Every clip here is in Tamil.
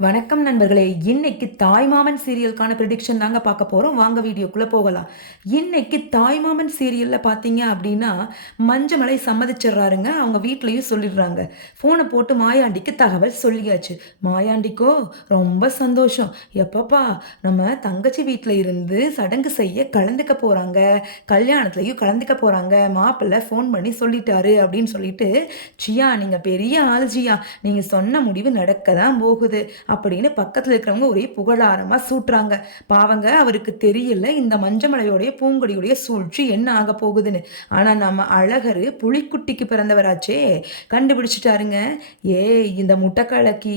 வணக்கம் நண்பர்களே. இன்னைக்கு தாய்மாமன் சீரியலுக்கான ப்ரெடிக்ஷன் தாங்க பார்க்க போறோம். வாங்க வீடியோக்குள்ள போகலாம். இன்னைக்கு தாய்மாமன் சீரியல்ல பார்த்தீங்க அப்படின்னா, மஞ்சமலை சம்மதிச்சிடுறாருங்க. அவங்க வீட்லயும் சொல்லிடுறாங்க. ஃபோன போட்டு மாயாண்டிக்கு தகவல் சொல்லியாச்சு. மாயாண்டிக்கோ ரொம்ப சந்தோஷம். எப்பப்பா நம்ம தங்கச்சி வீட்ல இருந்து சடங்கு செய்ய கலந்துக்க போறாங்க. கல்யாணத்துலயும் கலந்துக்க போறாங்க. மாப்பிள்ளை ஃபோன் பண்ணி சொல்லிட்டாரு அப்படின்னு சொல்லிட்டு, "சியா நீங்க பெரிய ஆளு ஜியா. நீங்க சொன்ன முடிவு நடக்க தான் போகுது." அப்படின்னு பக்கத்துல இருக்கிறவங்க ஒரே புகழாரமா சூட்டுறாங்க. பாவங்க அவருக்கு தெரியல இந்த மஞ்சமலையோடைய பூங்கொடியுடைய சூழ்ச்சி என்ன ஆக போகுதுன்னு. ஆனா நம்ம அழகரு புலிக்குட்டிக்கு பிறந்தவராச்சே கண்டுபிடிச்சிட்டாருங்க. ஏய் இந்த முட்டைக்கலக்கி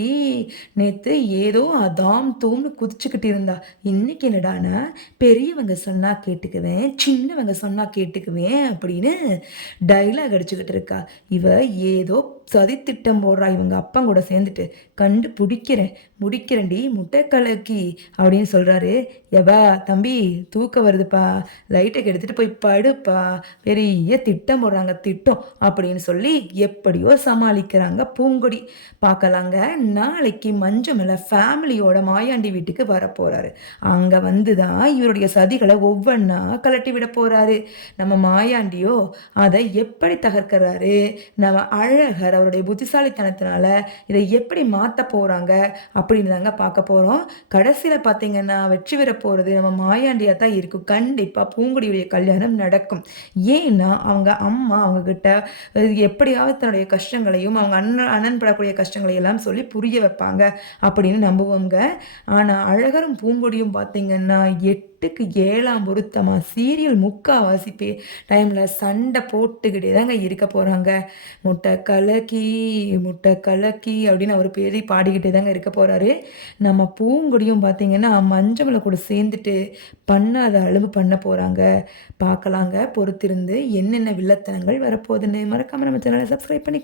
நேத்து ஏதோ அதாம் தூம்னு குதிச்சுக்கிட்டு இருந்தா. இன்னைக்கு என்னடானா பெரியவங்க சொன்னா கேட்டுக்குவேன், சின்னவங்க சொன்னா கேட்டுக்குவேன் அப்படின்னு டைலாக் அடிச்சுக்கிட்டு இருக்கா. இவ ஏதோ சதித்திட்டம் போடுறா இவங்க அப்பன் கூட சேர்ந்துட்டு. கண்டுபிடிக்கிறேன் முடிக்கிறேன்டி முட்டை கலக்கி அப்படின்னு சொல்றாரு. எபா தம்பி தூக்கம் வருதுப்பா, லைட்டை எடுத்துட்டு போய் படுப்பா, பெரிய திட்டம் போடுறாங்க திட்டம் அப்படின்னு சொல்லி எப்படியோ சமாளிக்கிறாங்க பூங்கொடி. பார்க்கலாங்க. நாளைக்கு மஞ்சமலை ஃபேமிலியோட மாயாண்டி வீட்டுக்கு வரப்போறாரு. அங்க வந்துதான் இவருடைய சதிகளை ஒவ்வொன்றா கலட்டி விட போறாரு. நம்ம மாயாண்டியோ அதை எப்படி தகர்க்கிறாரு, நம்ம அழகர் அவருடைய புத்திசாலித்தனத்தினால இதை எப்படி மாற்ற போறாங்க அப்படின்னு தாங்க பார்க்க போகிறோம். கடைசியில் பார்த்தீங்கன்னா வெற்றி பெற போகிறது நம்ம மாயாண்டியாக தான் இருக்கும். கண்டிப்பாக பூங்குடியுடைய கல்யாணம் நடக்கும். ஏன்னா அவங்க அம்மா அவங்கக்கிட்ட எப்படியாவது தன்னுடைய கஷ்டங்களையும் அவங்க அண்ணன் படக்கூடிய கஷ்டங்களை எல்லாம் சொல்லி புரிய வைப்பாங்க அப்படின்னு நம்புவோங்க. ஆனால் அழகரும் பூங்குடியும் பார்த்தீங்கன்னா 8க்கு 7ஆம் பொருத்தமா சீரியல் முக்காவாசி டைமில் சண்டை போட்டுக்கிட்டே தாங்க இருக்க போகிறாங்க. முட்டை கலக்கி முட்டை கலக்கி அப்படின்னு அவர் பேரி பாடிக்கிட்டே தாங்க இருக்க போகிறாரு. நம்ம பூங்கொடியும் பார்த்தீங்கன்னா மஞ்சளை கூட சேர்ந்துட்டு பண்ணாத அளவு பண்ண போகிறாங்க. பார்க்கலாங்க பொறுத்திருந்து என்னென்ன வில்லத்தனங்கள் வரப்போகுதுன்னு. மறக்காமல் நம்ம சேனலை சப்ஸ்கிரைப் பண்ணி